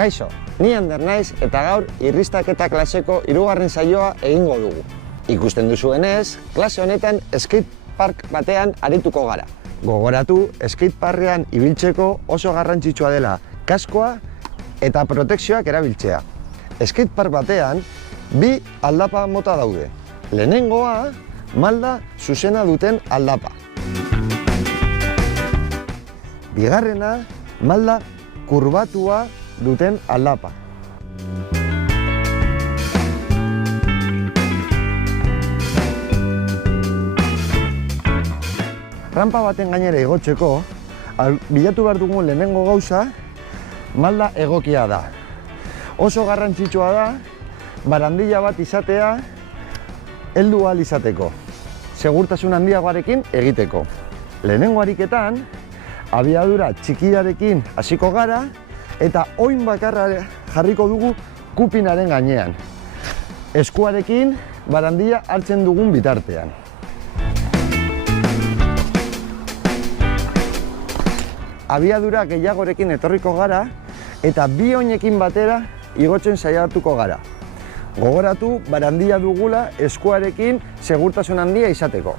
Kaixo, ni Ander naiz eta gaur irristaketa klaseko 3. saioa egingo dugu. Ikusten duzuenez, klase honetan skatepark batean arituko gara. Gogoratu, skateparkean ibiltzeko oso garrantzitsua dela kaskoa eta protekzioak erabiltzea. Skatepark batean bi aldapa mota daude. Lehenengoa, malda zuzena duten aldapa. Bigarrena, malda kurbatua duten aldapa. Rampa baten gainera igotzeko, bilatu behar dugun lehenengo gauza, malda egokia da. Oso garrantzitsua da, barandilla bat izatea, heldu ahal izateko. Segurtasun handiagoarekin egiteko. Lehenengo ariketan, abiadura txikiarekin hasiko gara, eta oin bakarra jarriko dugu kupinaren gainean. Eskuarekin barandilla hartzen dugun bitartean. Abiadura gehiagorekin etorriko gara eta bi oinekin batera igotzen saiatuko gara. Gogoratu, barandilla dugula eskuarekin segurtasun handia izateko.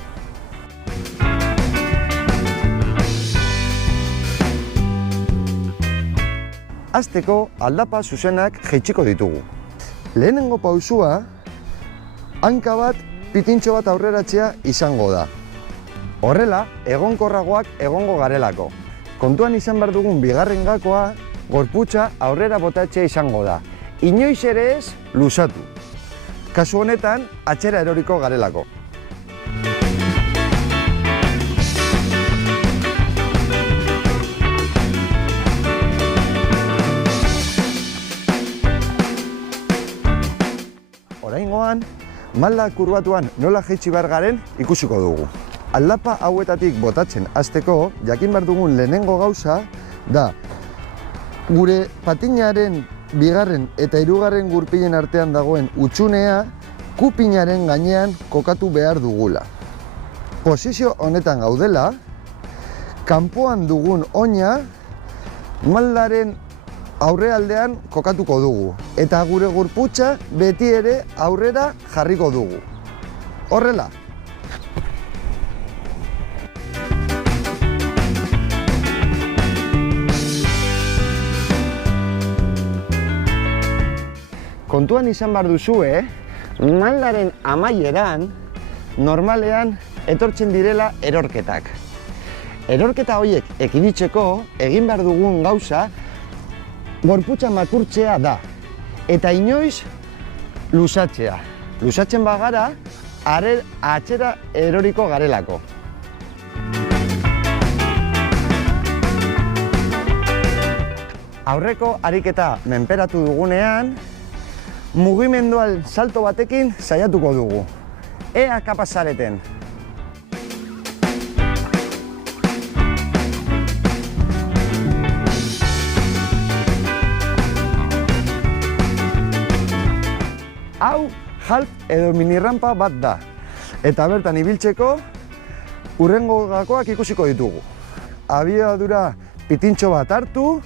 Hasteko aldapa zuzenak jaitsiko ditugu. Lehenengo pausua, hanka bat, pitintxo bat aurreratzea izango da. Horrela, egonkorragoak egongo garelako. Kontuan izan behar dugun bigarren gakoa, gorputza aurrera botatzea izango da. Inoiz ere ez, luzatu. Kasu honetan, atzera eroriko garelako. Oraingoan, malda kurbatuan nola jaitsi behar garen ikusiko dugu. Aldapa hauetatik botatzen hasteko, jakin behar dugun lehenengo gauza da gure patinaren bigarren eta hirugarren gurpilen artean dagoen hutsunea kupinaren gainean kokatu behar dugula. Posizio honetan gaudela, kanpoan dugun oina maldaren aurrealdean kokatuko dugu eta gure gorputza beti ere aurrera jarriko dugu. Horrela. Kontuan izan behar duzue, maldaren amaieran normalean etortzen direla erorketak. Erorketa horiek ekiditeko egin behar dugun gauza gorputza makurtzea da, eta inoiz luzatzea. Luzatzen bagara, atzera eroriko garelako. Aurreko ariketa menperatu dugunean, mugimendual salto batekin saiatuko dugu. Ea kapaz zareten. Hau, half edo minirampa bat da. Eta bertan ibiltzeko, hurrengo gakoak ikusiko ditugu. Abiadura pitintxo bat hartu,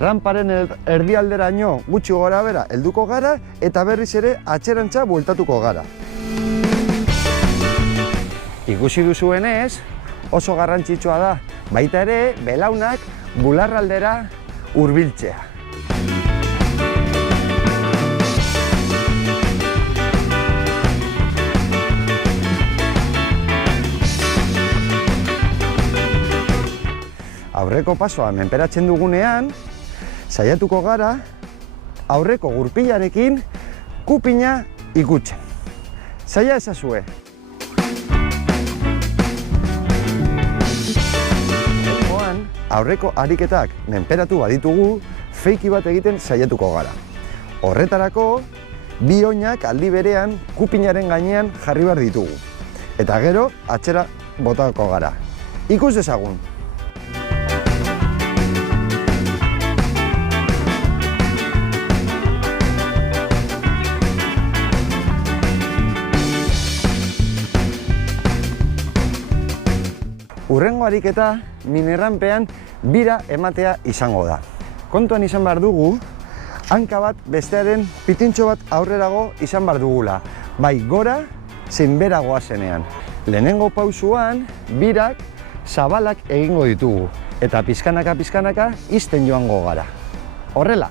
ramparen erdialderaino gutxi gora bera helduko gara, eta berriz ere atzerantza bueltatuko gara. Ikusi duzuenez, oso garrantzitsua da, baita ere, belaunak bularraldera hurbiltzea. Aurreko pasoa menperatzen dugunean, saiatuko gara aurreko gurpilarekin kupina ikutzen. Saia ezazue. Aurreko ariketak menperatu baditugu, feiki bat egiten saiatuko gara. Horretarako, bi oinak aldi berean kupinaren gainean jarri behar ditugu. Eta gero, atzera botako gara. Ikus dezagun! Hurrengo ariketa minirrampean bira ematea izango da. Kontuan izan behar dugu, hanka bat bestearen pitintxo bat aurrerago izan bar dugula. Bai gora, zein bera goazenean. Lehenengo pausuan, birak zabalak egingo ditugu. Eta pizkanaka isten joango gara. Horrela.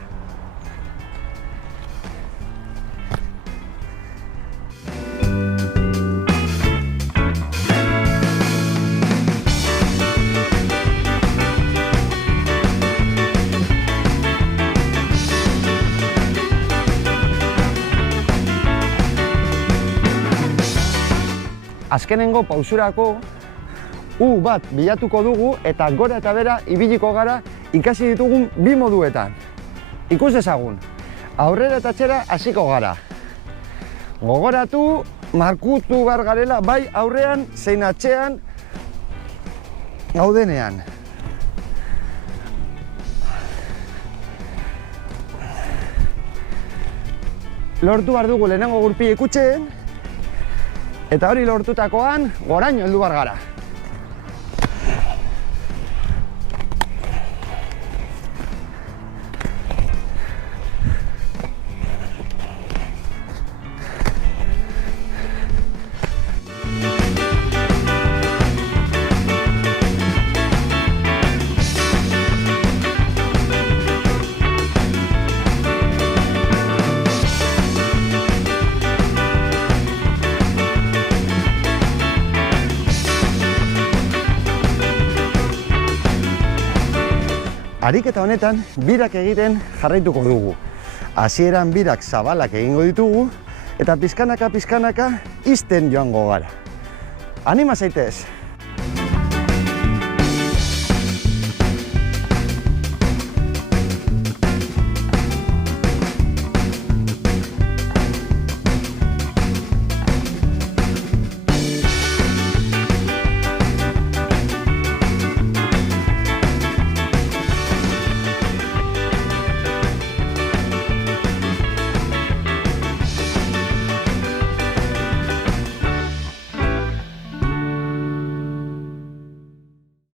Azkenengo pausurako U bat bilatuko dugu eta gora eta bera ibiliko gara ikasi ditugun bi moduetan. Ikus dezagun, aurrera eta atzera hasiko gara. Gogoratu, markutu behar garela bai aurrean zein atzean gaudenean. Lortu behar dugu lehenengo gurpile ikutzen, eta hori lortutakoan, goraino heldu behar gara. Ariketa honetan, birak egiten jarraituko dugu. Hasieran birak zabalak egingo ditugu, eta pizkanaka isten joango gara. Anima zaitez!